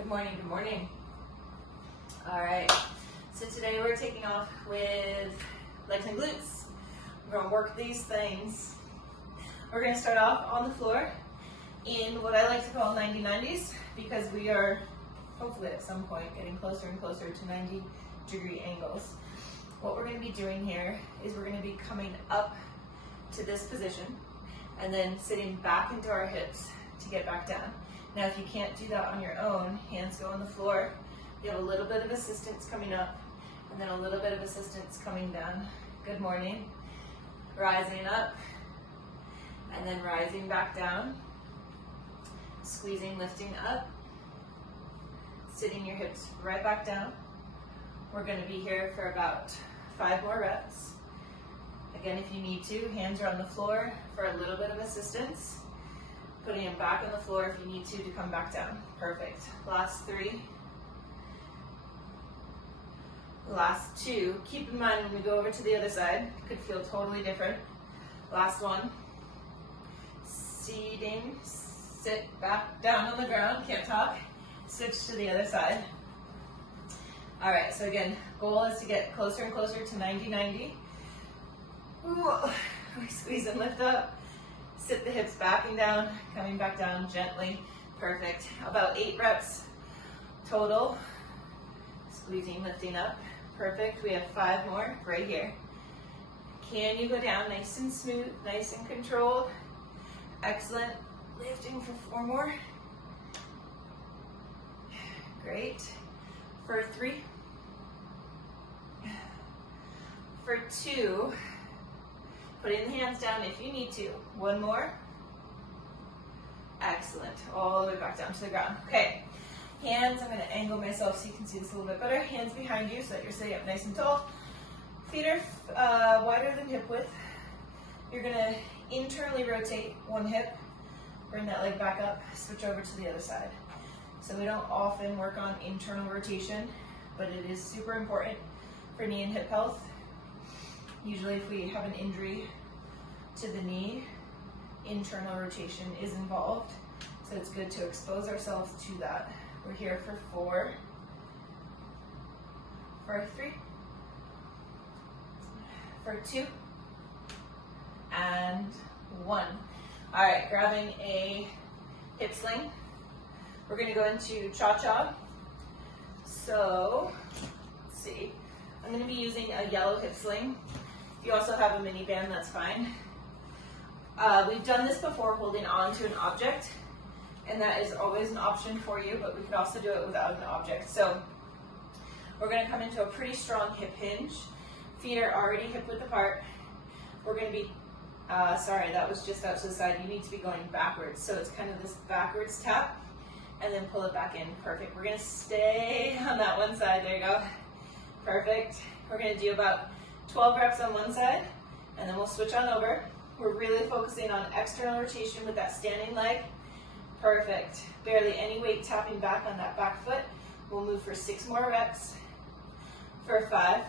Good morning, good morning. All right, so today we're taking off with legs and glutes. We're gonna work these things. We're gonna start off on the floor in what I like to call 90-90s because we are hopefully at some point getting closer and closer to 90-degree angles. What we're gonna be doing here is we're gonna be coming up to this position and then sitting back into our hips to get back down. Now, if you can't do that on your own, hands go on the floor. You have a little bit of assistance coming up and then a little bit of assistance coming down. Good morning. Rising up and then rising back down. Squeezing, lifting up. Sitting your hips right back down. We're going to be here for about 5 more reps. Again, if you need to, hands are on the floor for a little bit of assistance. Putting them back on the floor if you need to come back down. Perfect. Last 3. Last 2. Keep in mind when we go over to the other side, it could feel totally different. Last 1. Seating, sit back down on the ground, can't talk. Switch to the other side. All right, so again, goal is to get closer and closer to 90-90. We squeeze and lift up. Sit the hips backing down, coming back down gently. Perfect. About 8 reps total. Squeezing, lifting up. Perfect. We have 5 more right here. Can you go down nice and smooth, nice and controlled? Excellent. Lifting for 4 more. Great. For 3. For 2. Putting the hands down if you need to. 1 more. Excellent. All the way back down to the ground. Okay. Hands, I'm going to angle myself so you can see this a little bit better. Hands behind you so that you're sitting up nice and tall. Feet are wider than hip width. You're going to internally rotate 1 hip. Bring that leg back up. Switch over to the other side. So we don't often work on internal rotation, but it is super important for knee and hip health. Usually if we have an injury to the knee, internal rotation is involved. So it's good to expose ourselves to that. We're here for 4, for 3, for 2, and 1. All right, grabbing a hip sling. We're gonna go into cha-cha. So, let's see. I'm gonna be using a yellow hip sling. If you also have a mini band, that's fine. We've done this before holding on to an object, and that is always an option for you, but we could also do it without an object. So we're gonna come into a pretty strong hip hinge. Feet are already hip width apart. We're gonna be, sorry, that was just out to the side. You need to be going backwards. So it's kind of this backwards tap, and then pull it back in. Perfect. We're gonna stay on that one side. There you go. Perfect. We're gonna do about 12 reps on one side, and then we'll switch on over. We're really focusing on external rotation with that standing leg. Perfect. Barely any weight tapping back on that back foot. We'll move for 6 more reps. For 5.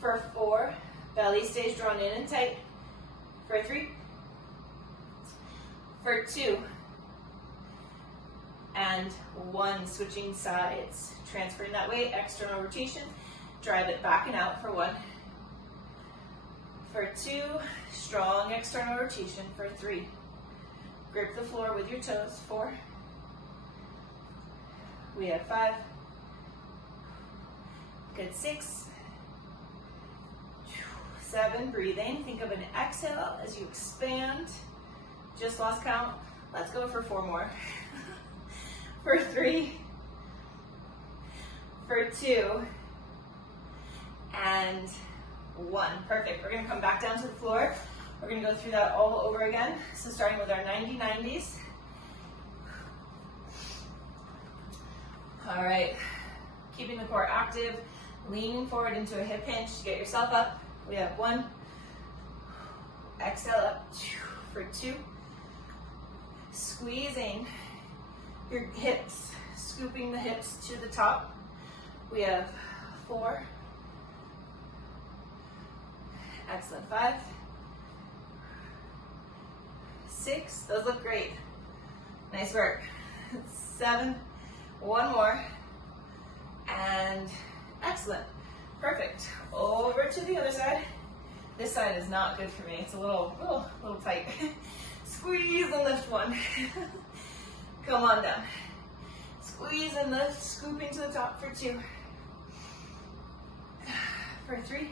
For 4. Belly stays drawn in and tight. For 3. For 2. And 1. Switching sides. Transferring that weight, external rotation. Drive it back and out for 1. For 2, strong external rotation. For 3, grip the floor with your toes. 4, we have 5, good. 6, 7, breathing. Think of an exhale as you expand. Just lost count. Let's go for 4 more. For 3, for 2, and 1. Perfect. We're going to come back down to the floor. We're going to go through that all over again. So starting with our 90-90s. All right. Keeping the core active, leaning forward into a hip hinge to get yourself up. We have 1. Exhale up for 2. Squeezing your hips, scooping the hips to the top. We have 4. Excellent. 5, 6, those look great. Nice work. 7, one more, and excellent, perfect. Over to the other side. This side is not good for me. It's a little tight. Squeeze and lift one. Come on down. Squeeze and lift, scooping to the top for 2. For 3.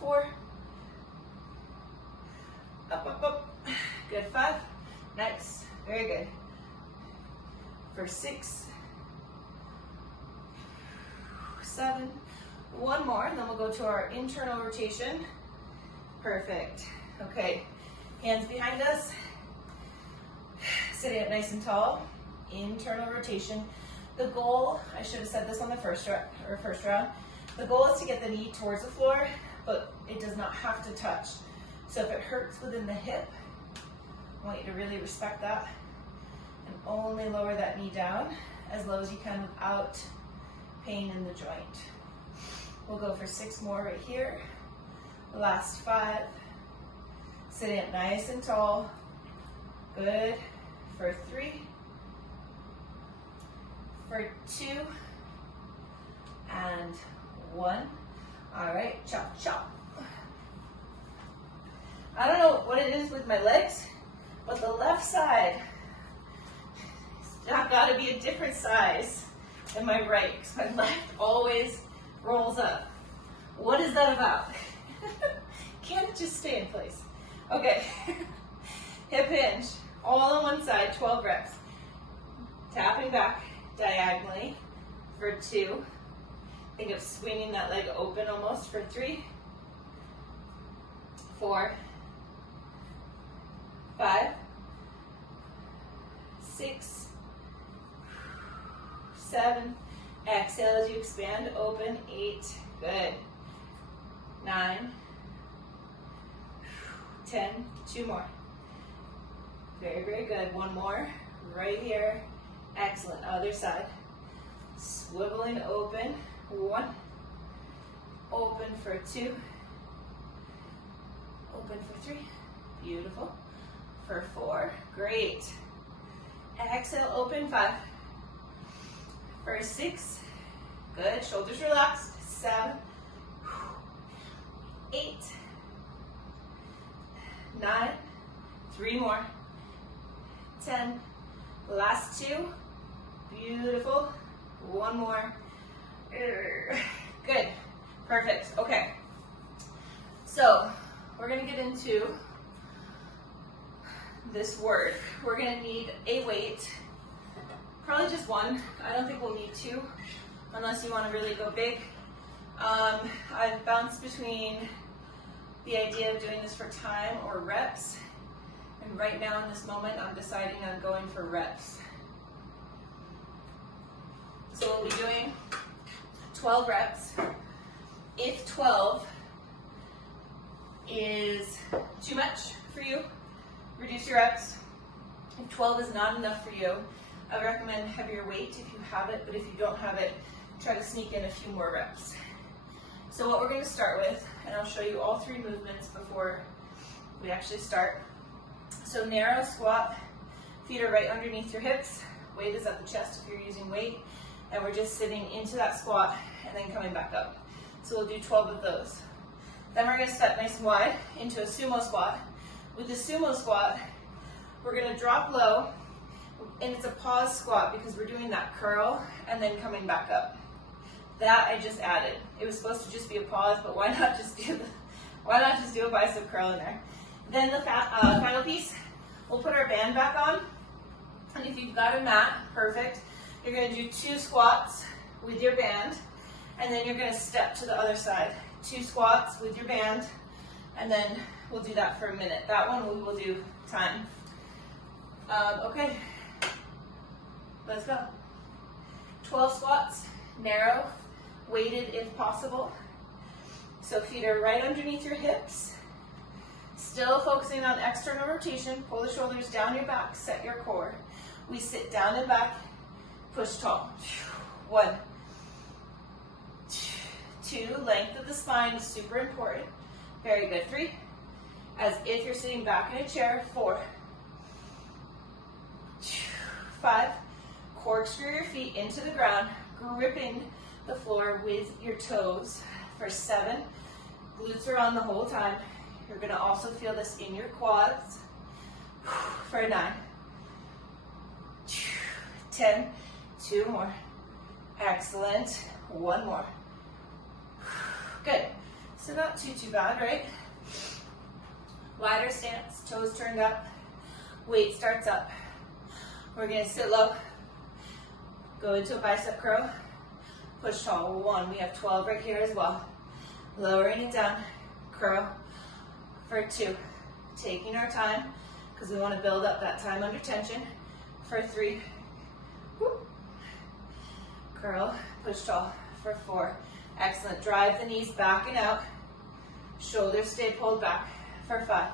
4. Up, up, up. Good. 5. Next. Very good. For 6. 7. One more, and then we'll go to our internal rotation. Perfect. Okay. Hands behind us. Sitting up nice and tall. Internal rotation. The goal, I should have said this on the first round. The goal is to get the knee towards the floor, but it does not have to touch. So if it hurts within the hip, I want you to really respect that and only lower that knee down as low as you can without pain in the joint. We'll go for 6 more right here. Last 5. Sitting up nice and tall. Good. For 3. For 2. And 1. All right, chop, chop. I don't know what it is with my legs, but the left side has got to be a different size than my right, because my left always rolls up. What is that about? Can't it just stay in place? Okay. Hip hinge, all on one side, 12 reps. Tapping back diagonally for 2. Think of swinging that leg open almost for 3, 4, 5, 6, 7. Exhale as you expand, open, 8. Good. 9, 10. 2 more. Very, very good. 1 more. Right here. Excellent. Other side. Swiveling open. 1. Open for 2. Open for 3. Beautiful. For 4. Great. Exhale, open. 5. For 6. Good. Shoulders relaxed. 7. 8. 9. 3 more. 10. Last 2. Beautiful. 1 more. Good. Perfect. Okay. So we're going to get into this work. We're going to need a weight. Probably just 1. I don't think we'll need 2 unless you want to really go big. I've bounced between the idea of doing this for time or reps. And right now in this moment, I'm deciding on going for reps. So we'll be doing 12 reps. If 12 is too much for you, reduce your reps. If 12 is not enough for you, I recommend heavier weight if you have it, but if you don't have it, try to sneak in a few more reps. So what we're going to start with, and I'll show you all 3 movements before we actually start. So narrow squat, feet are right underneath your hips, weight is at the chest if you're using weight, and we're just sitting into that squat and then coming back up. So we'll do 12 of those. Then we're going to step nice and wide into a sumo squat. With the sumo squat, we're going to drop low, and it's a pause squat because we're doing that curl and then coming back up. That I just added. It was supposed to just be a pause, but why not just do a bicep curl in there? Then the final piece, we'll put our band back on, and if you've got a mat, perfect. You're going to do 2 squats with your band, and then you're going to step to the other side. 2 squats with your band, and then we'll do that for a minute. That one we will do time. Okay, let's go. 12 squats, narrow, weighted if possible. So feet are right underneath your hips. Still focusing on external rotation. Pull the shoulders down your back, set your core. We sit down and back, push tall. 1, 2, length of the spine is super important. Very good. 3, as if you're sitting back in a chair. 4, 5. Corkscrew your feet into the ground, gripping the floor with your toes for 7. Glutes are on the whole time. You're gonna also feel this in your quads for 9. 10. 2 more. Excellent. 1 more. Good. So not too bad, right? Wider stance, toes turned up, weight starts up. We're gonna sit low, go into a bicep curl, push tall. 1, we have 12 right here as well. Lowering it down, curl for 2. Taking our time, because we wanna build up that time under tension for 3. Whoop. Curl, push tall for 4. Excellent. Drive the knees back and out. Shoulders stay pulled back for 5.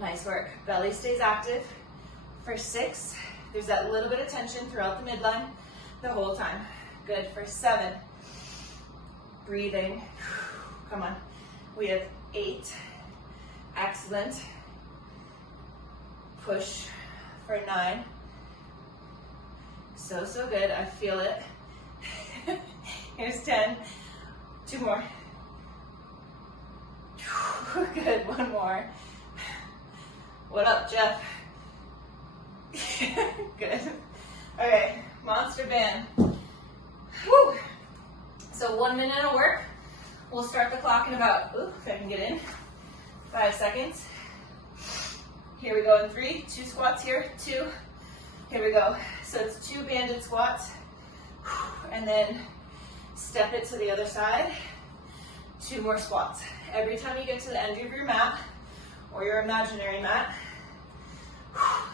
Nice work. Belly stays active for 6. There's that little bit of tension throughout the midline the whole time. Good for 7. Breathing. Come on. We have 8. Excellent. Push for 9. So good. I feel it. Here's 10. 2 more. Good. 1 more. What up, Jeff? Good. Okay, monster band. Woo. So 1 minute of work. We'll start the clock in about, if I can get in, 5 seconds. Here we go in 3. 2 squats here. 2. Here we go. So it's 2 banded squats. And then step it to the other side. 2 more squats. Every time you get to the end of your mat, or your imaginary mat,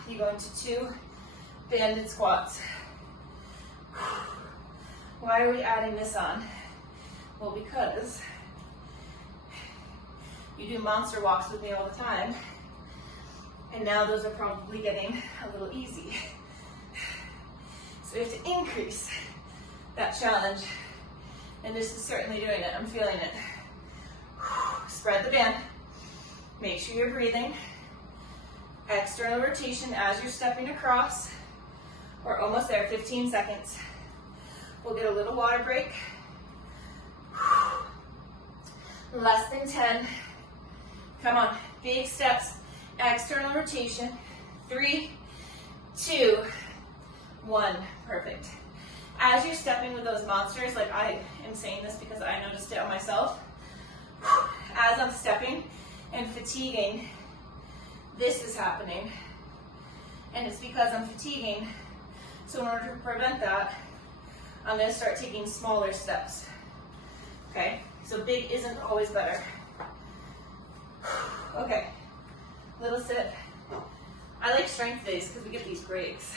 you go into 2 banded squats. Why are we adding this on? Well, because you do monster walks with me all the time, and now those are probably getting a little easy. So we have to increase that challenge, and this is certainly doing it. I'm feeling it. Spread the band. Make sure you're breathing. External rotation as you're stepping across. We're almost there, 15 seconds. We'll get a little water break. Less than 10. Come on, big steps. External rotation. 3, 2, 1. Perfect. As you're stepping with those monsters, like I am saying this because I noticed it on myself. As I'm stepping and fatiguing, this is happening. And it's because I'm fatiguing. So in order to prevent that, I'm going to start taking smaller steps. Okay? So big isn't always better. Okay. Little sip. I like strength days because we get these breaks.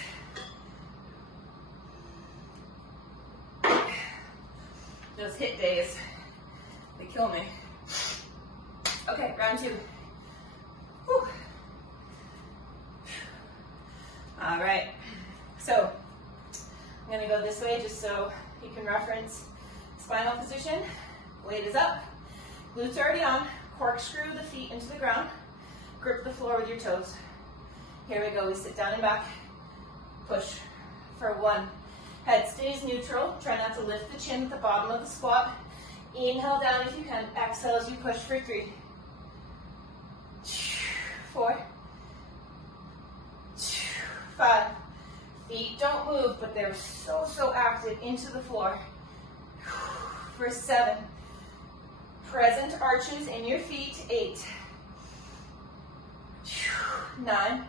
Those hit days, they kill me. Okay, round 2. Whew. All right, so I'm gonna go this way just so you can reference spinal position. Weight is up, glutes are already on, corkscrew the feet into the ground, grip the floor with your toes. Here we go, we sit down and back, push for 1. Head stays neutral, try not to lift the chin at the bottom of the squat. Inhale down if you can, exhale as you push for 3. 4, 5. Feet don't move, but they're so active into the floor. For 7. Present arches in your feet. 8. 9.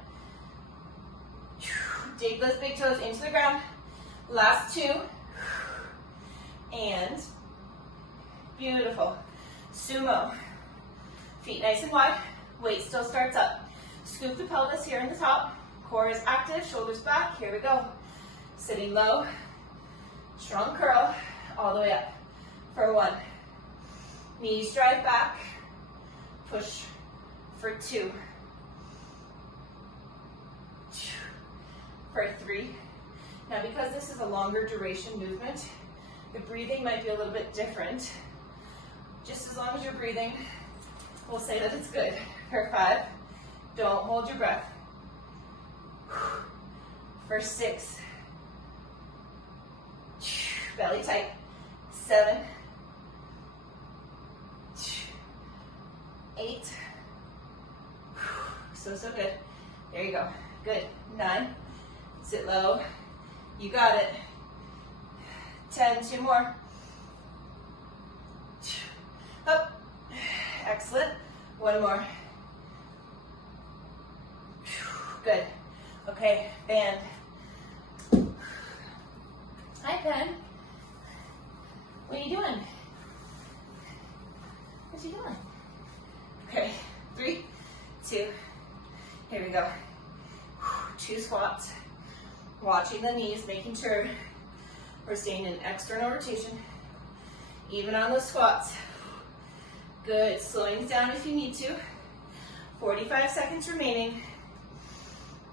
Dig those big toes into the ground. Last 2. And beautiful. Sumo. Feet nice and wide. Weight still starts up. Scoop the pelvis here in the top. Core is active, shoulders back. Here we go. Sitting low. Strong curl all the way up. For 1. Knees drive back. Push for 2. For 3. Now because this is a longer duration movement, the breathing might be a little bit different. Just as long as you're breathing, we'll say that it's good. For 5. Don't hold your breath. For 6. Belly tight. 7. 8. So good. There you go. Good. 9. Sit low. You got it. 10. 2 more. Up. Excellent. 1 more. Good. Okay, band. Hi, Pen. What are you doing? What are you doing? Okay, 3, 2, here we go. 2 squats. Watching the knees, making sure we're staying in external rotation, even on those squats. Good, slowing down if you need to. 45 seconds remaining.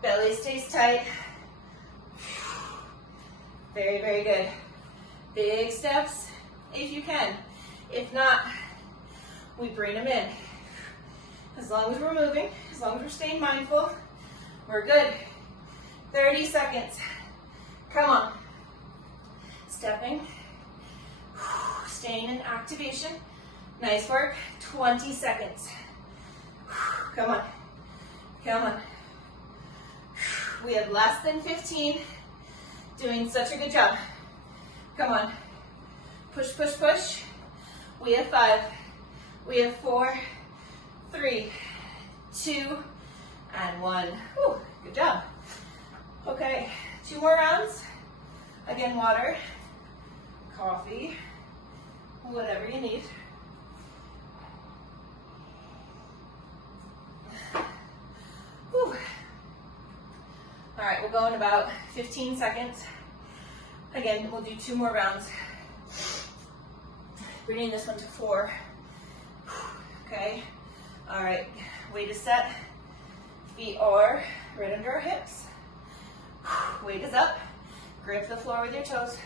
Belly stays tight. Very, very good. Big steps if you can. If not, we bring them in. As long as we're moving, as long as we're staying mindful, we're good. 30 seconds. Come on. Stepping. Staying in activation. Nice work. 20 seconds. Come on. Come on. We have less than 15. Doing such a good job. Come on. Push, push, push. We have 5. We have 4, 3, 2, and 1. Whew, good job. Okay, 2 more rounds. Again, water, coffee, whatever you need. Whew. All right, we'll go in about 15 seconds. Again, we'll do 2 more rounds. Bringing this one to 4. Okay, all right, weight is set. Feet are right under our hips. Weight is up. Grip the floor with your toes.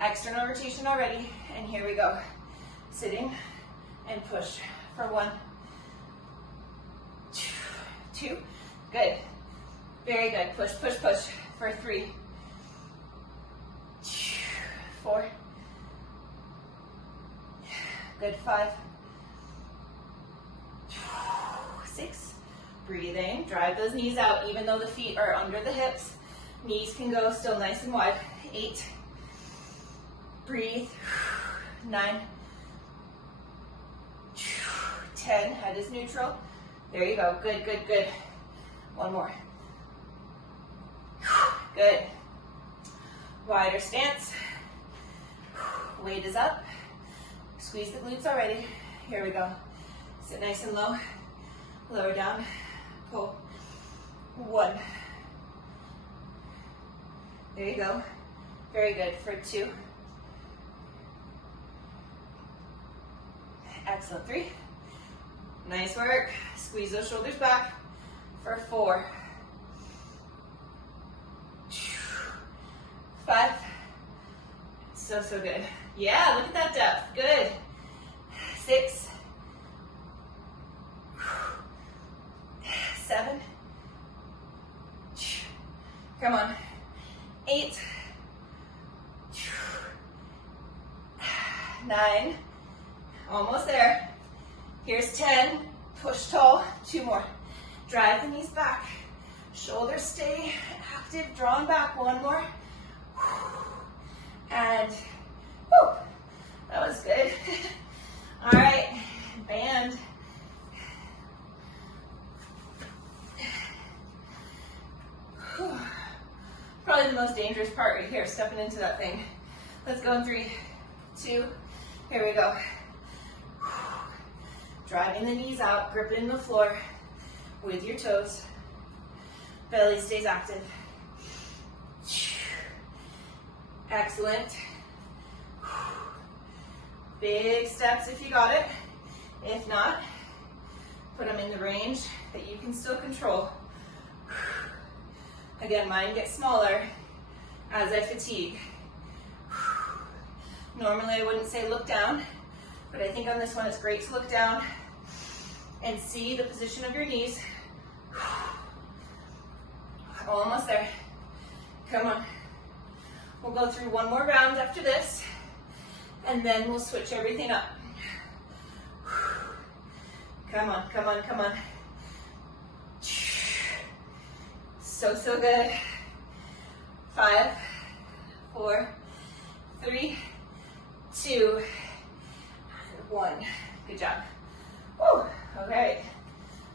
External rotation already, and here we go. Sitting and push for 1, 2, good. Very good. Push, push, push for 3, 4, good. 5, 6. Breathing. Drive those knees out, even though the feet are under the hips. Knees can go still nice and wide. 8. Breathe. 9. 10. Head is neutral. There you go. Good, good, good. 1 more. Good. Wider stance. Weight is up. Squeeze the glutes already. Here we go. Sit nice and low. Lower down. Pull. 1. There you go. Very good. For 2. Excellent. 3. Nice work. Squeeze those shoulders back. For 4. 5. So good. Yeah, look at that depth. Good. 6. 7. Come on. 8. 9. Almost there. Here's 10. Push tall. 2 more. Drive the knees back. Shoulders stay active. Drawn back. 1 more. And whew, that was good. All right, band. Whew. Probably the most dangerous part right here, stepping into that thing. Let's go in 3, 2, here we go. Driving the knees out, gripping the floor with your toes. Belly stays active. Excellent. Big steps if you got it. If not, put them in the range that you can still control. Again, mine gets smaller as I fatigue. Normally I wouldn't say look down, but I think on this one it's great to look down and see the position of your knees. Almost there. Come on. We'll go through one more round after this, and then we'll switch everything up. Come on, come on, come on. So, so good. 5, 4, 3, 2, 1. Good job. Woo. Okay.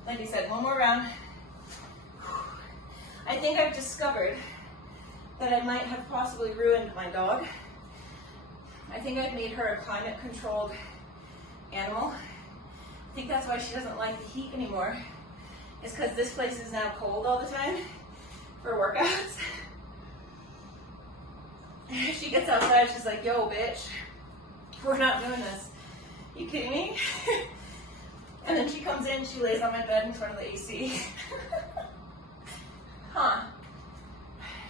Like I said, one more round. I think I've discovered that I might have possibly ruined my dog. I think I've made her a climate-controlled animal. I think that's why she doesn't like the heat anymore. It's because this place is now cold all the time for workouts. If she gets outside, she's like, yo, bitch, we're not doing this. You kidding me? And then she comes in, she lays on my bed in front of the AC. Huh.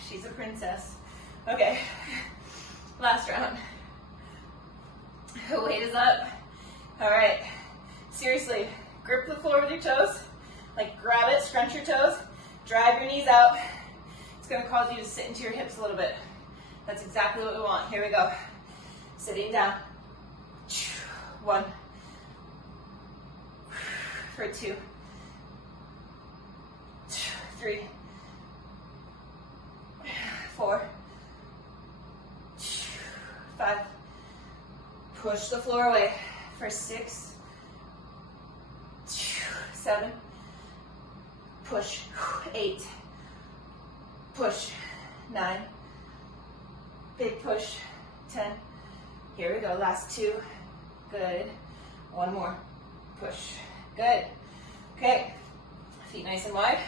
She's a princess. Okay, last round. Weight is up. All right, seriously, grip the floor with your toes. Like grab it, scrunch your toes, drive your knees out. It's gonna cause you to sit into your hips a little bit. That's exactly what we want. Here we go. Sitting down. 1. For 2. 3. 4. 5. Push the floor away for 6. 7. Push. 8. Push. 9. Big push. 10. Here we go. Last 2. Good. 1 more. Push. Good. Okay. Feet nice and wide.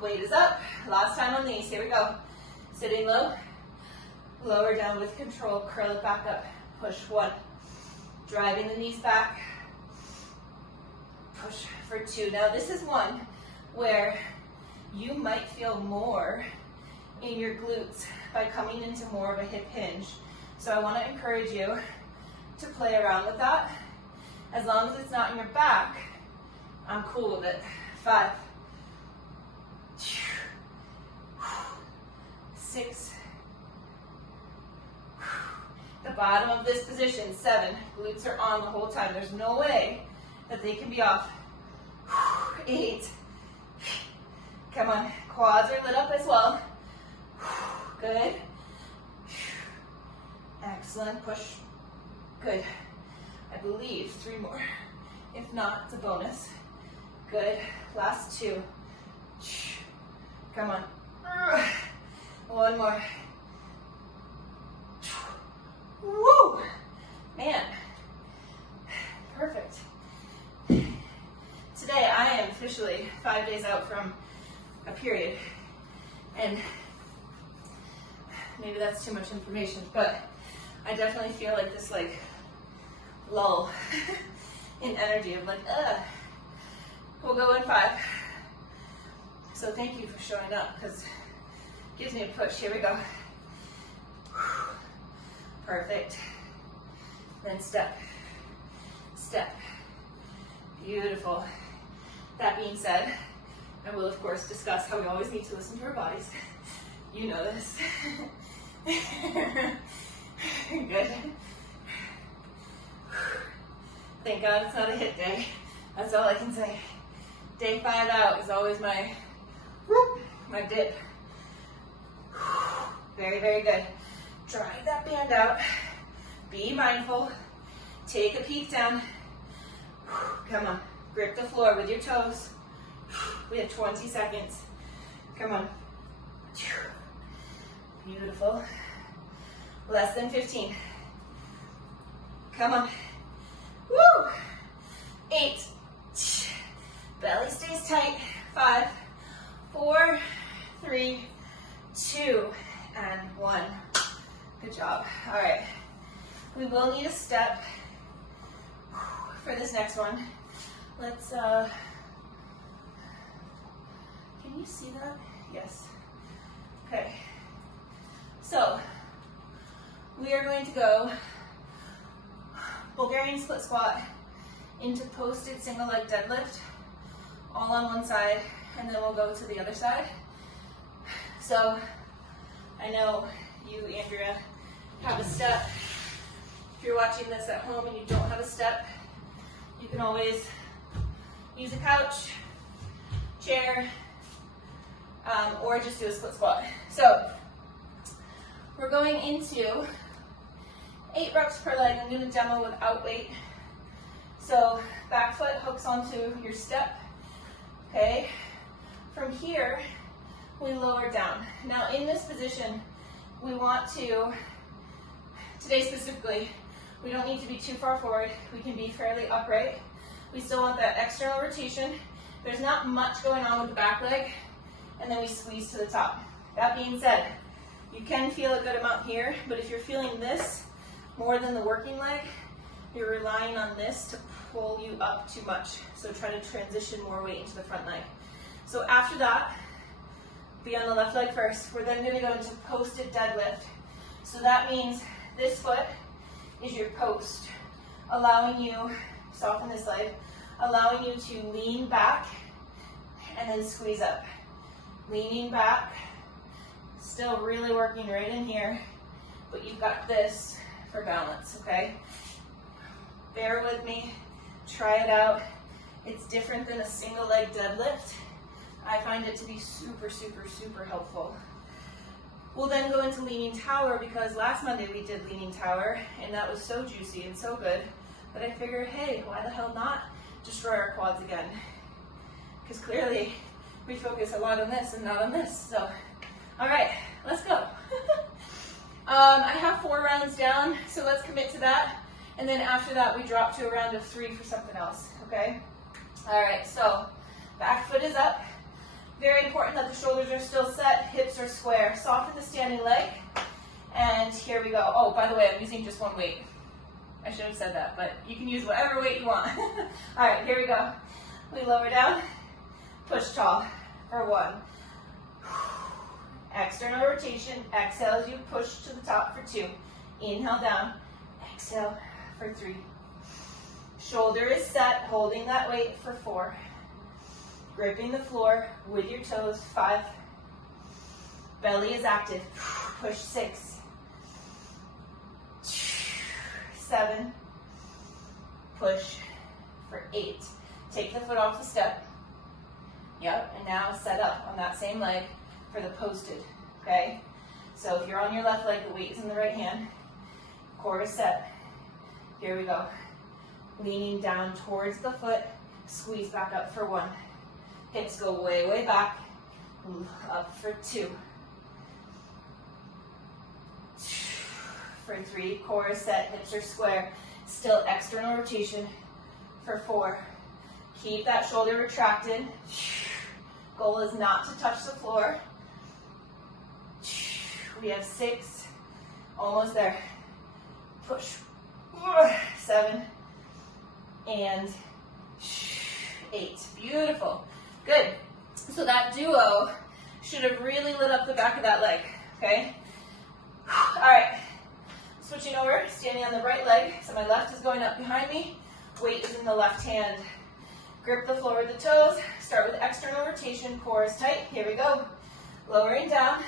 Weight is up. Last time on these. Here we go. Sitting low. Lower down with control. Curl it back up. Push. 1. Driving the knees back. Push for 2. Now this is one where you might feel more in your glutes by coming into more of a hip hinge. So I want to encourage you to play around with that. As long as it's not in your back, I'm cool with it. 5, 6, the bottom of this position, 7. Glutes are on the whole time. There's no way that they can be off. 8. Come on, quads are lit up as well. Good. Excellent, push. Good. I believe 3 more. If not, it's a bonus. Good. Last 2. Come on. 1 more. Woo! Man. Perfect. Today I am officially 5 days out from a period. And maybe that's too much information, but I definitely feel like this lull in energy of we'll go in 5. So thank you for showing up because it gives me a push. Here we go. Perfect. Then step, step. Beautiful. That being said, I will of course discuss how we always need to listen to our bodies. You know this. Good. Thank God it's not a hit day. That's all I can say. Day 5 out is always my dip. Very, very good. Drive that band out. Be mindful. Take a peek down. Come on. Grip the floor with your toes. We have 20 seconds. Come on. Beautiful. Less than 15. Come on. Woo! 8. Belly stays tight. 5, 4, 3, 2, and 1. Good job. All right. We will need a step for this next one. Let's, can you see that? Yes. Okay. So, we are going to go Bulgarian split squat into posted single leg deadlift, all on one side, and then we'll go to the other side. So I know you, Andrea, have a step. If you're watching this at home and you don't have a step, you can always use a couch, chair, or just do a split squat. So we're going into 8 reps per leg. I'm going to demo without weight. So back foot hooks onto your step. Okay. From here, we lower down. Now in this position, we want to, today specifically, we don't need to be too far forward. We can be fairly upright. We still want that external rotation. There's not much going on with the back leg, and then we squeeze to the top. That being said, you can feel a good amount here, but if you're feeling this more than the working leg, you're relying on this to pull you up too much. So try to transition more weight into the front leg. So after that, be on the left leg first. We're then going to go into posted deadlift. So that means this foot is your post, allowing you, soften this leg, allowing you to lean back and then squeeze up. Leaning back, still really working right in here, but you've got this for balance, okay? Bear with me, try it out. It's different than a single leg deadlift. I find it to be super, super, super helpful. We'll then go into leaning tower because last Monday we did leaning tower and that was so juicy and so good that I figured, hey, why the hell not destroy our quads again? Because clearly we focus a lot on this and not on this. So, all right, let's go. I have 4 rounds down, so let's commit to that. And then after that, we drop to a round of 3 for something else, okay? All right, so back foot is up. Very important that the shoulders are still set, hips are square. Soften the standing leg, and here we go. Oh, by the way, I'm using just one weight. I should have said that, but you can use whatever weight you want. All right, here we go. We lower down, push tall for 1. External rotation, exhale as you push to the top for 2. Inhale down, exhale for 3. Shoulder is set, holding that weight for 4. Gripping the floor with your toes, 5. Belly is active, push 6. 7. Push for 8. Take the foot off the step. Yep, and now set up on that same leg for the posted, okay? So if you're on your left leg, the weight is in the right hand. Core is set. Here we go. Leaning down towards the foot, squeeze back up for 1. Hips go way, way back, up for 2. For 3, core is set, hips are square. Still external rotation for 4. Keep that shoulder retracted. Goal is not to touch the floor. We have 6, almost there. Push, 7, and 8. Beautiful. Good. So that duo should have really lit up the back of that leg, okay? All right. Switching over, standing on the right leg. So my left is going up behind me. Weight is in the left hand. Grip the floor with the toes. Start with external rotation. Core is tight. Here we go. Lowering down.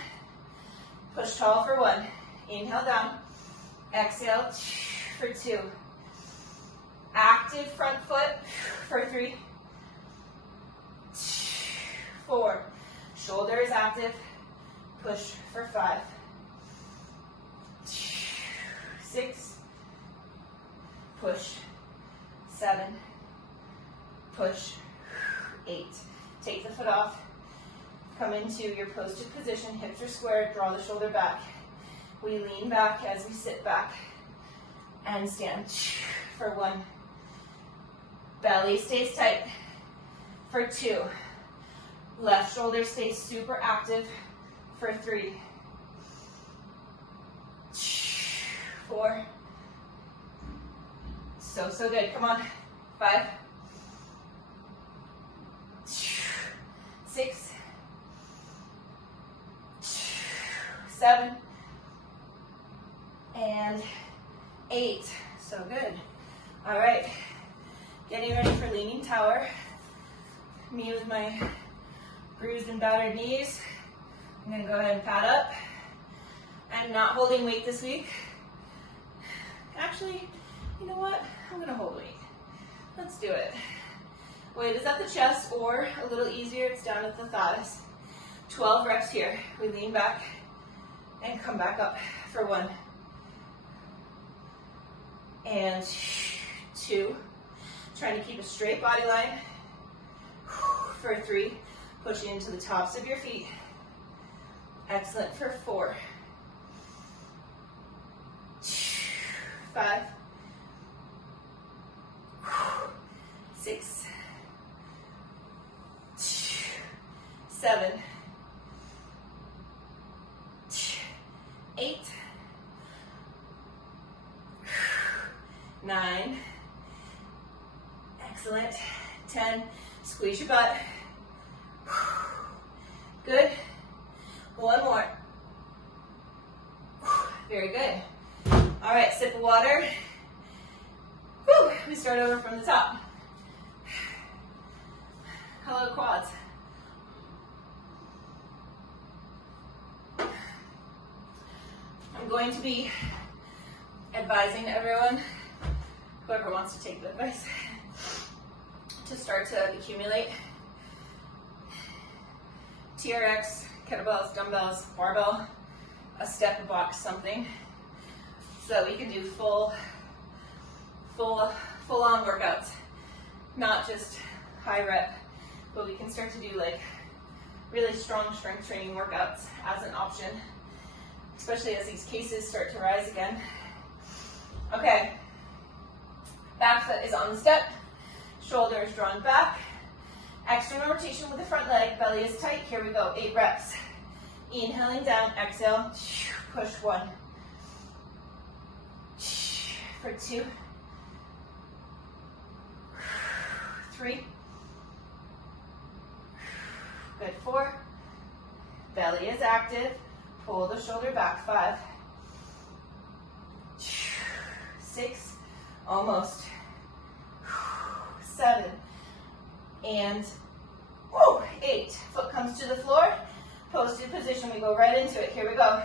Push tall for 1. Inhale down. Exhale for 2. Active front foot for 3. 4. Shoulder is active. Push for 5. 6. Push. 7. Push. 8. Take the foot off. Come into your posted position. Hips are squared. Draw the shoulder back. We lean back as we sit back and stand for 1. Belly stays tight for 2. Left shoulder stays super active for 3. 4. So good. Come on. 5. 6. 7. And 8. So good. All right. Getting ready for leaning tower. Me with my bruised and battered knees, I'm going to go ahead and pad up. I'm not holding weight this week. Actually, you know what? I'm going to hold weight. Let's do it. Weight is at the chest, or a little easier, it's down at the thighs. 12 reps here. We lean back and come back up for 1. And 2. Trying to keep a straight body line. For 3. Pushing into the tops of your feet. Excellent for 4. 5. 6. 7. 8. 9. Excellent. 10. Squeeze your butt. Good. 1 more. Very good. All right, sip of water. Whew. We start over from the top. Hello, quads. I'm going to be advising everyone, whoever wants to take the advice, to start to accumulate TRX, kettlebells, dumbbells, barbell, a step box, something, so that we can do full-on workouts, not just high rep, but we can start to do like really strong strength training workouts as an option, especially as these cases start to rise again. Okay, back foot is on the step, shoulders drawn back, external rotation with the front leg, belly is tight. Here we go, 8 reps. Inhaling down, exhale, push 1. For 2. 3. Good, 4. Belly is active. Pull the shoulder back, 5. 6. Almost. 7. And 8. Foot comes to the floor. Posted position. We go right into it. Here we go.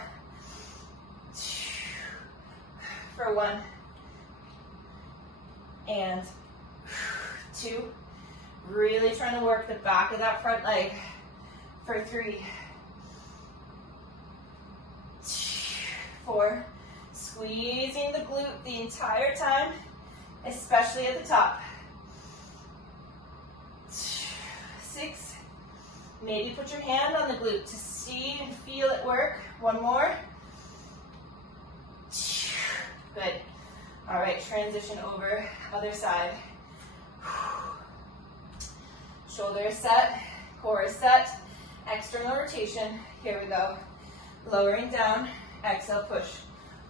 For 1. And 2. Really trying to work the back of that front leg. For 3. 4. Squeezing the glute the entire time, especially at the top. 6. Maybe put your hand on the glute to see and feel it work. 1 more. Good. All right, transition over, other side. Shoulder is set, core is set, external rotation. Here we go. Lowering down, exhale, push.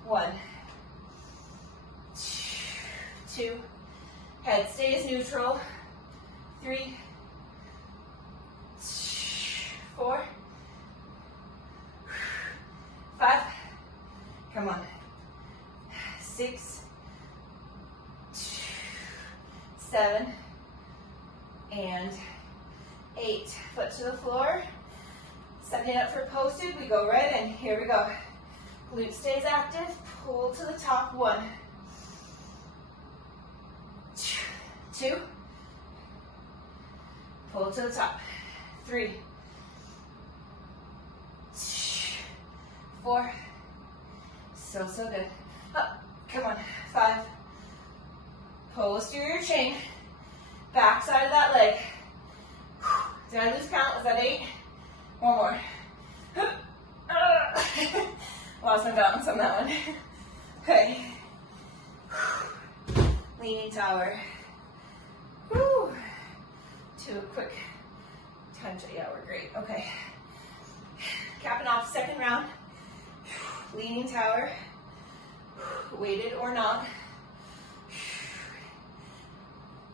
1. 2. Head stays neutral. 3. 4. 5. Come on. 6. 7. And 8. Foot to the floor. Setting it up for posted. We go right in. Here we go. Glute stays active. Pull to the top. 1. 2. Pull to the top. 3. 4. So good. Up. Come on. 5. Pose through your chain. Back side of that leg. Did I lose count? Was that 8? 1 more. Lost my balance on that one. Okay. Leaning tower. Woo. To a quick time to, yeah, we're great. Okay. Capping off, second round. Leaning tower. Weighted or not.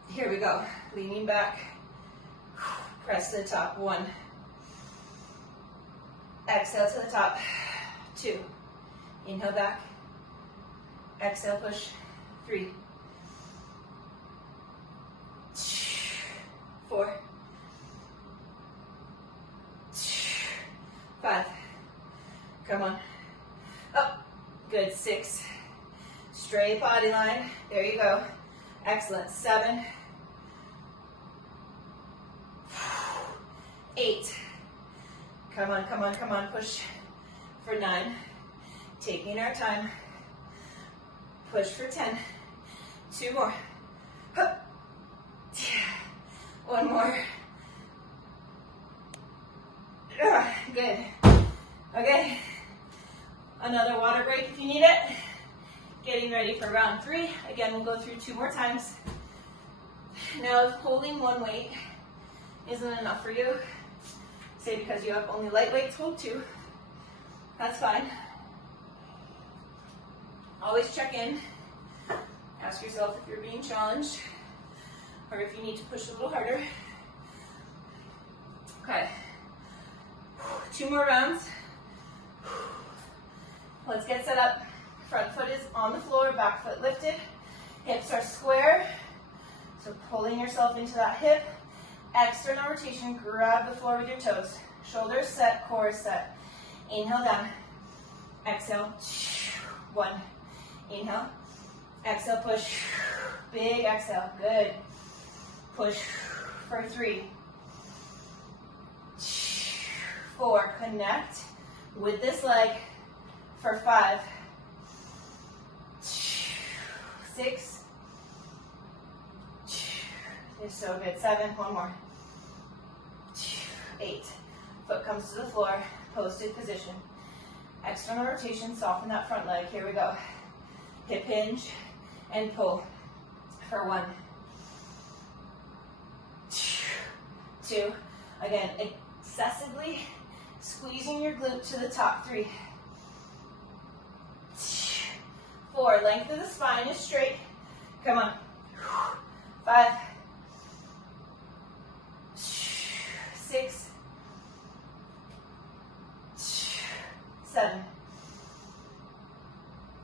Here we go. Leaning back. Press to the top. 1. Exhale to the top. 2. Inhale back. Exhale, push. 3. 4. 5. Come on. Up. Good. 6. Straight body line. There you go. Excellent. 7. 8. Come on, come on, come on. Push for 9. Taking our time. Push for 10. 2 more. Hup. 1 more. Good. Okay. Another water break if you need it. Getting ready for round 3. Again, we'll go through 2 more times. Now, if holding one weight isn't enough for you, say because you have only light weights, hold 2. That's fine. Always check in. Ask yourself if you're being challenged or if you need to push a little harder. Okay. 2 more rounds. Let's get set up. Front foot is on the floor, back foot lifted. Hips are square. So pulling yourself into that hip. External rotation, grab the floor with your toes. Shoulders set, core set. Inhale down. Exhale. 1. Inhale. Exhale, push. Big exhale. Good. Push for 3. 4. Connect with this leg for 5. 6. You're so good. 7. 1 more. 8. Foot comes to the floor. Posted position. External rotation. Soften that front leg. Here we go. Hip hinge and pull for 1. 2. Again, excessively squeezing your glute to the top. 3. 4. Length of the spine is straight. Come on. 5. 6. 7.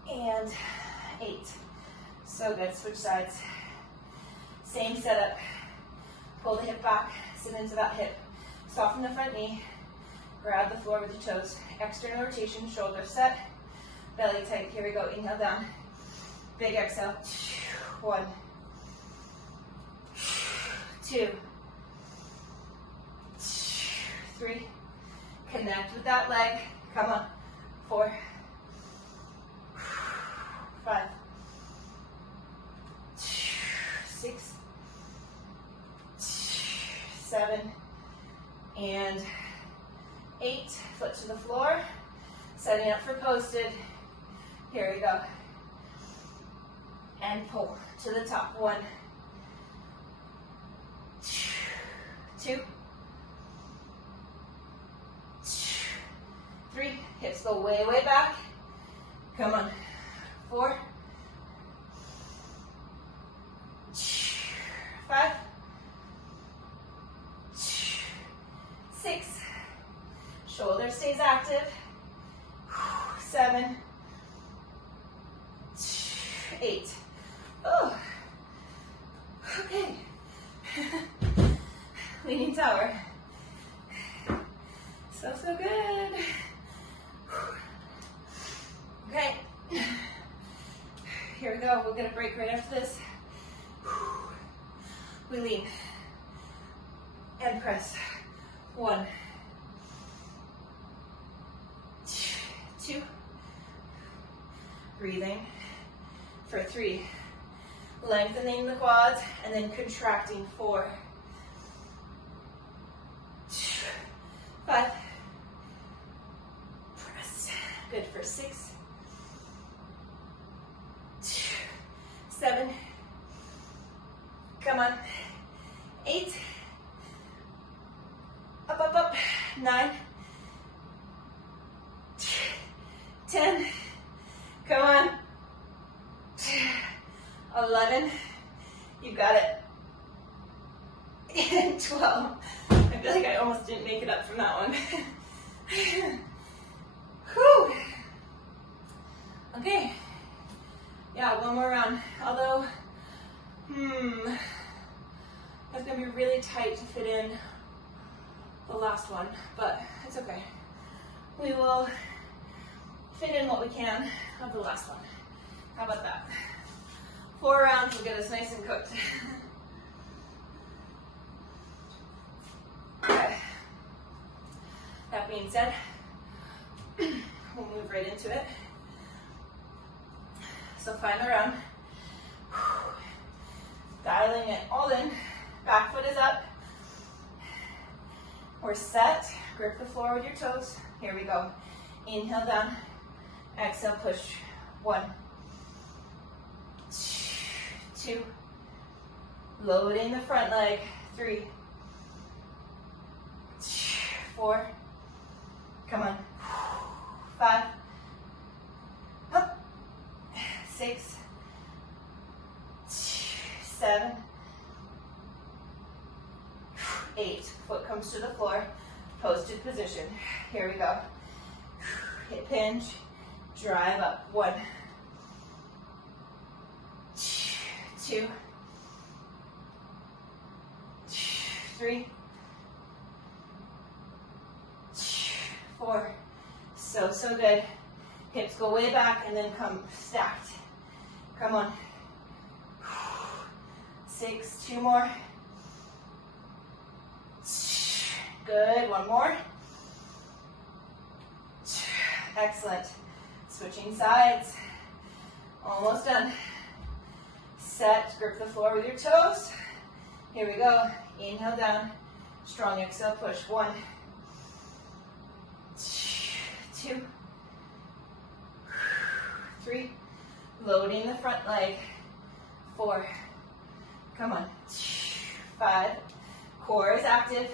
And 8. So good. Switch sides. Same setup. Pull the hip back. Sit into that hip. Soften the front knee. Grab the floor with your toes. External rotation. Shoulders set. Belly tight. Here we go. Inhale down. Big exhale. 1. 2. 3. Connect with that leg. Come on. 4. 5. 6. 7. And 8. Foot to the floor. Setting up for posted. Here we go. And pull to the top. 1. 2. 3. Hips go way, way back. Come on. 4. 5. 6. Shoulder stays active. 7. 8. Oh. Okay. Leaning tower. So good. Okay. Here we go. We'll get a break right after this. We lean. And press. 1. 2. Breathing. For 3. Lengthening the quads and then contracting. 4. 5. Press. Good for 6. 7. Come on. 8. Up, up, up. 9. 10. Come on. 11. You got it. And 12. I feel like I almost didn't make it up from that one. Whew. Okay. Yeah, 1 more round. Although, that's gonna be really tight to fit in the last one, but it's okay. we will fit in what we can of the last one. How about that? 4 rounds will get us nice and cooked. Okay. That being said, we'll move right into it. So final round. Dialing it all in. Back foot is up. We're set. Grip the floor with your toes. Here we go. Inhale down. Exhale, push. 1, 2. Loading the front leg. 3, 4. Come on. 5. Up. 6, 7, 8. Foot comes to the floor. Posted position. Here we go. Hip hinge. Drive up. 1, 2, 3, 4. So good. Hips go way back and then come stacked. Come on. 6, 2 more. Good, 1 more. Excellent. Switching sides. Almost done. Set, grip the floor with your toes. Here we go. Inhale down. Strong exhale, push. 1, 2, 3. Loading the front leg. 4. Come on. 5. Core is active.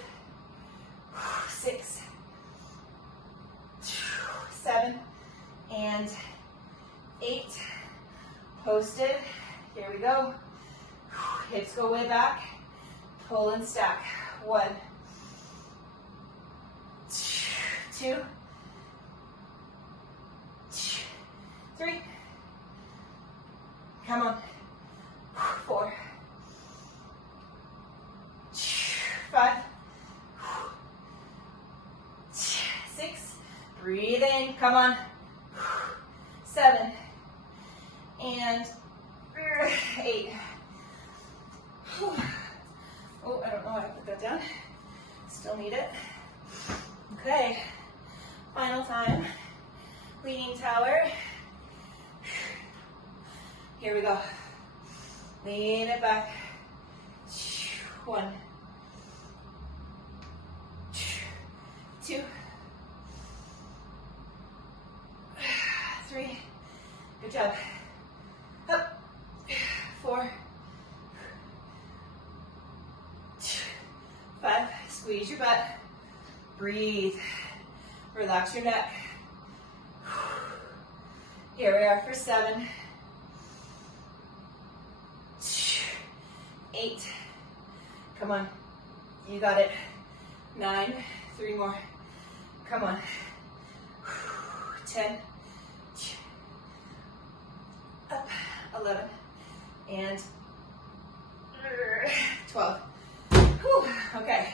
6, 7, and 8. Posted. Here we go. Hips go way back. Pull and stack. 1, 2, 3. Come on. 4, 5, 6. Breathe in. Come on. 7 and 8. Oh, I don't know how to put that down. Still need it. Okay. Final time. Leaning tower. Here we go. Lean it back. 1, 2, 3. Good job. Up. 4, 5. Squeeze your butt. Breathe. Relax your neck. Here we are for 7, 8. Come on. You got it. 9. 3 more. Come on. 10. Up. 11. And 12. Whew. Okay.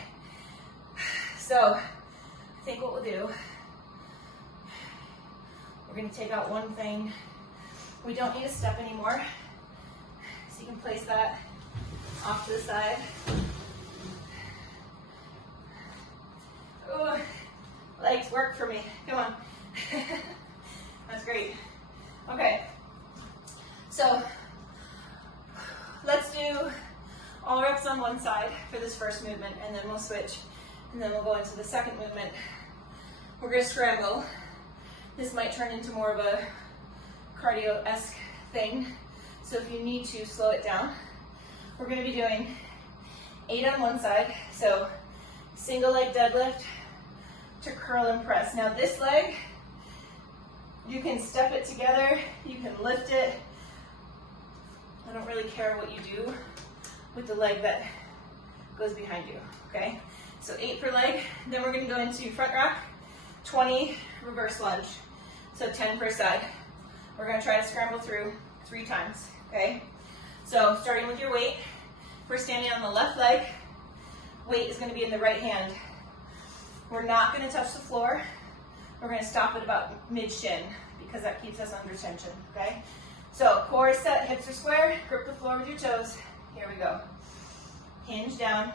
So, I think what we'll do, we're going to take out one thing. We don't need a step anymore. So you can place that off to the side. Ooh, legs work for me. Come on. That's great. Okay. So, let's do all reps on one side for this first movement, and then we'll switch, and then we'll go into the second movement. We're going to scramble. This might turn into more of a cardio-esque thing, so if you need to, slow it down. We're going to be doing 8 on one side, so single leg deadlift to curl and press. Now this leg, you can step it together, you can lift it. I don't really care what you do with the leg that goes behind you, okay? So 8 per leg, then we're gonna go into front rack, 20 reverse lunge, so 10 per side. We're gonna try to scramble through 3 times, okay? So starting with your weight, we're standing on the left leg, weight is gonna be in the right hand. We're not gonna touch the floor, We're going to stop at about mid-shin because that keeps us under tension, okay? So core is set, hips are square, grip the floor with your toes. Here we go. Hinge down,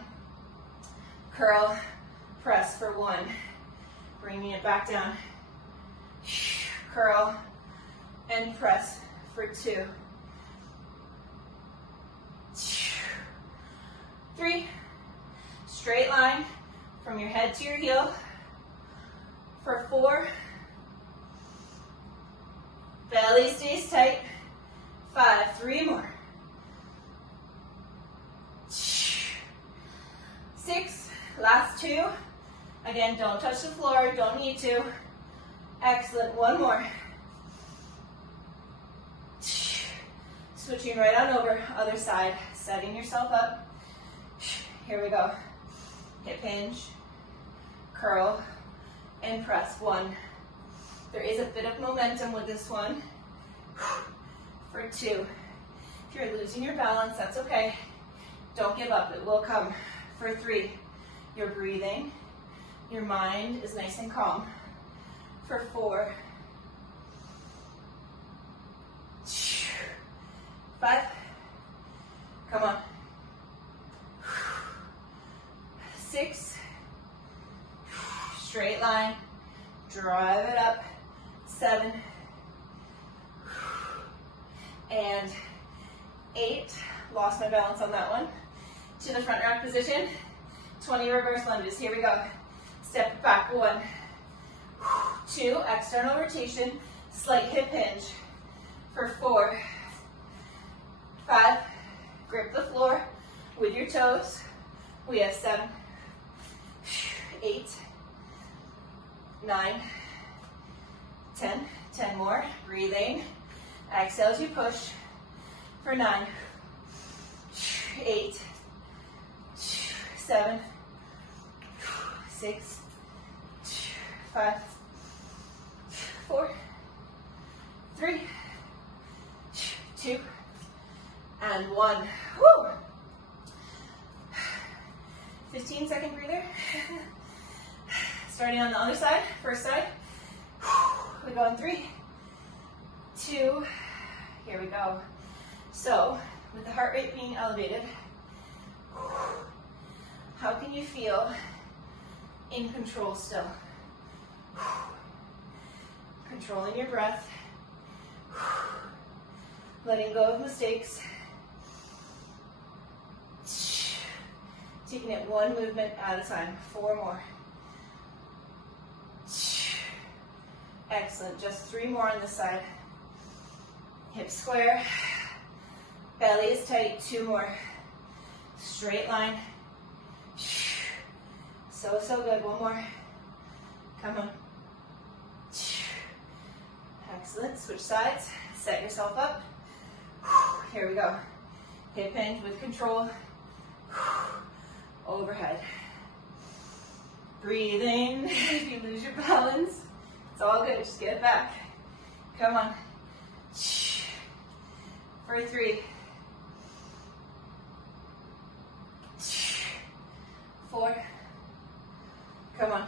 curl, press for 1. Bringing it back down. Curl and press for 2. 3. Straight line from your head to your heel. For 4. Belly stays tight. 5. 3 more. 6. Last 2. Again, don't touch the floor, don't need to. Excellent, 1 more. Switching right on over, other side, setting yourself up. Here we go. Hip hinge, curl, and press. 1. There is a bit of momentum with this one. For 2. If you're losing your balance, that's okay. Don't give up, it will come. For 3. You're breathing. Your mind is nice and calm. For 4. 5. Come on. 6. Straight line. Drive it up. 7. And 8. Lost my balance on that one. To the front rack position. 20 reverse lunges. Here we go. Step back. 1. 2. External rotation. Slight hip hinge. For 4. 5. Grip the floor with your toes. We have 7. 8. 9. 10. 10 more. Breathing. Exhale as you push. For 9. 8. 7. 6. 5. 4. 3. 2. And 1. Woo! 15-second breather. Starting on the other side, first side. We go in 3, 2, here we go. So, with the heart rate being elevated, how can you feel in control still? Controlling your breath, letting go of mistakes, taking it 1 movement at a time. 4 more. Excellent, just 3 more on this side. Hips square, belly is tight, 2 more. Straight line. So good, 1 more. Come on. Excellent, switch sides, set yourself up. Here we go. Hip hinge with control. Overhead. Breathing. If you lose your balance, it's all good, just get it back. Come on. For 3. 4. Come on.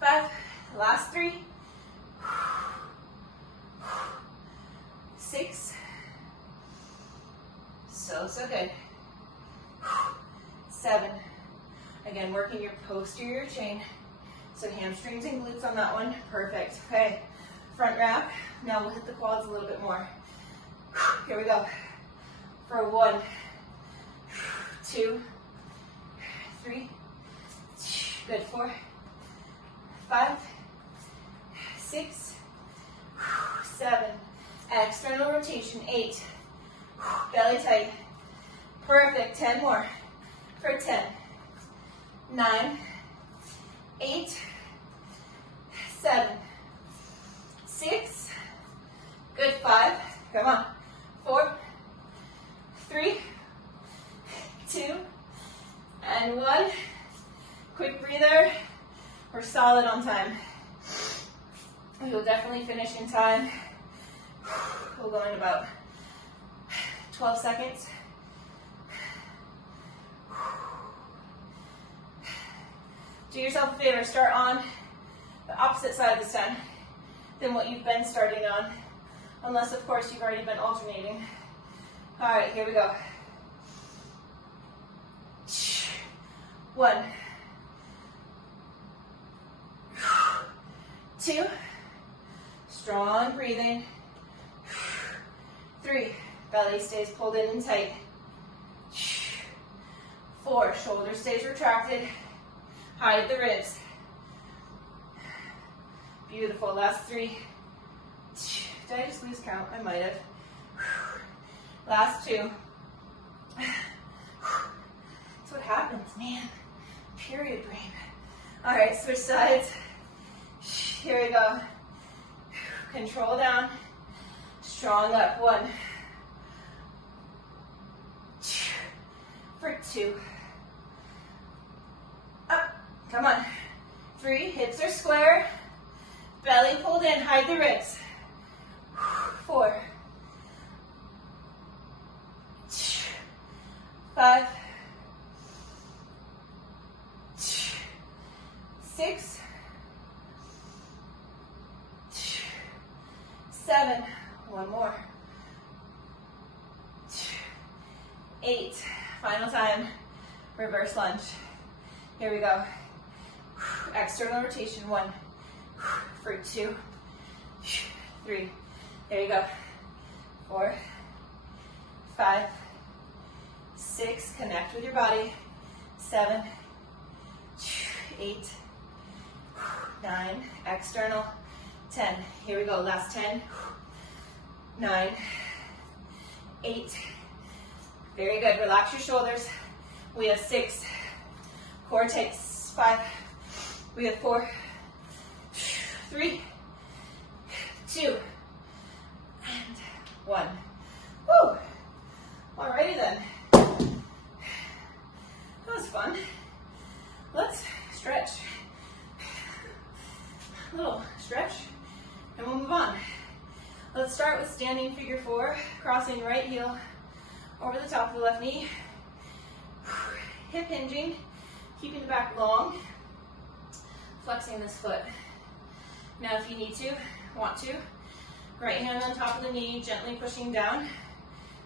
5. Last 3. 6. So good. 7. Again, working your posterior chain. So hamstrings and glutes on that one. Perfect. Okay. Front rack. Now we'll hit the quads a little bit more. Here we go. For 1, 2, 3. Good. 4, 5, 6, 7. External rotation. 8. Belly tight. Perfect. 10 more. For 10. 9, 8, 7, 6. Good. 5. Come on. 4, 3, 2, and 1. Quick breather. We're solid on time. We will definitely finish in time. We'll go in about 12 seconds. Do yourself a favor, start on the opposite side this time than what you've been starting on, unless of course you've already been alternating. All right, here we go. 1, 2, strong breathing. 3, belly stays pulled in and tight. 4, shoulder stays retracted. Hide the ribs. Beautiful, last 3. Did I just lose count? I might have. Last 2. That's what happens, man. Period brain. All right, switch sides. Here we go. Control down. Strong up. 1. For 2. Up. Come on. 3. Hips are square. Belly pulled in. Hide the ribs. 4. 5. 6. 7. One more. 8. Final time. Reverse lunge. Here we go. External rotation. 1. For 2. 3. There you go. 4. 5. 6. Connect with your body. 7. 8. 9. External. 10. Here we go. Last 10. 9. 8. Very good. Relax your shoulders. We have 6. Core takes 5. We have 4. 3. 2. And 1. Woo! Alrighty then. That was fun. Let's stretch. A little stretch, and we'll move on. Let's start with standing figure 4, crossing right heel over the top of the left knee. Hip hinging, keeping the back long, flexing this foot. Now if you want to, right hand on top of the knee, gently pushing down.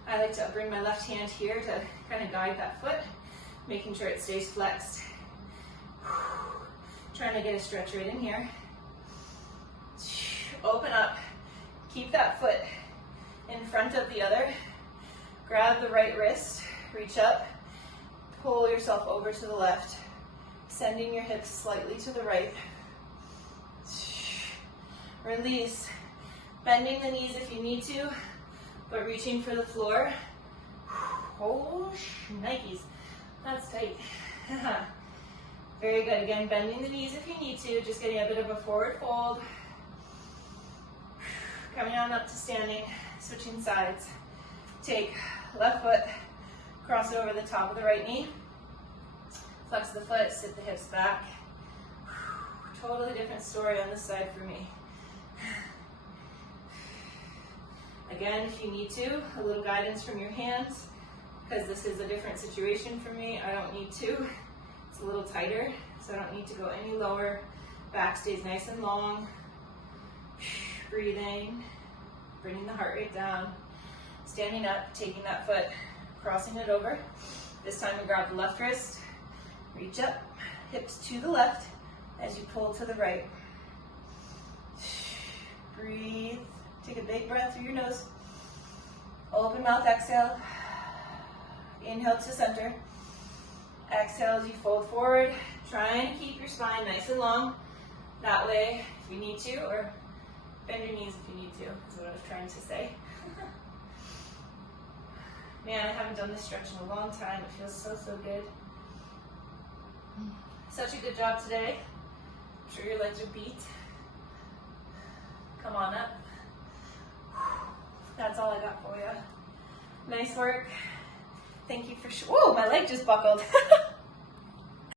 I like to bring my left hand here to kind of guide that foot, making sure it stays flexed. Trying to get a stretch right in here. Open up. Keep that foot in front of the other. Grab the right wrist, reach up, pull yourself over to the left, sending your hips slightly to the right. Release, bending the knees if you need to, but reaching for the floor. Oh, Nikes, that's tight. Very good, again, bending the knees if you need to, just getting a bit of a forward fold. Coming on up to standing, switching sides. Take left foot, cross it over the top of the right knee. Flex the foot, sit the hips back. Totally different story on this side for me. Again, if you need to, a little guidance from your hands, because this is a different situation for me. I don't need to. It's a little tighter, so I don't need to go any lower. Back stays nice and long. Breathing, bringing the heart rate down. Standing up, taking that foot, crossing it over. This time we grab the left wrist, reach up, hips to the left as you pull to the right. Breathe, take a big breath through your nose. Open mouth, exhale. Inhale to center. Exhale as you fold forward. Trying to keep your spine nice and long. That way, if you need to, or bend your knees if you need to, is what I was trying to say. Man, I haven't done this stretch in a long time. It feels so, so good. Such a good job today. I'm sure your legs are beat. Come on up. That's all I got for you. Nice work. Thank you for whoa, my leg just buckled.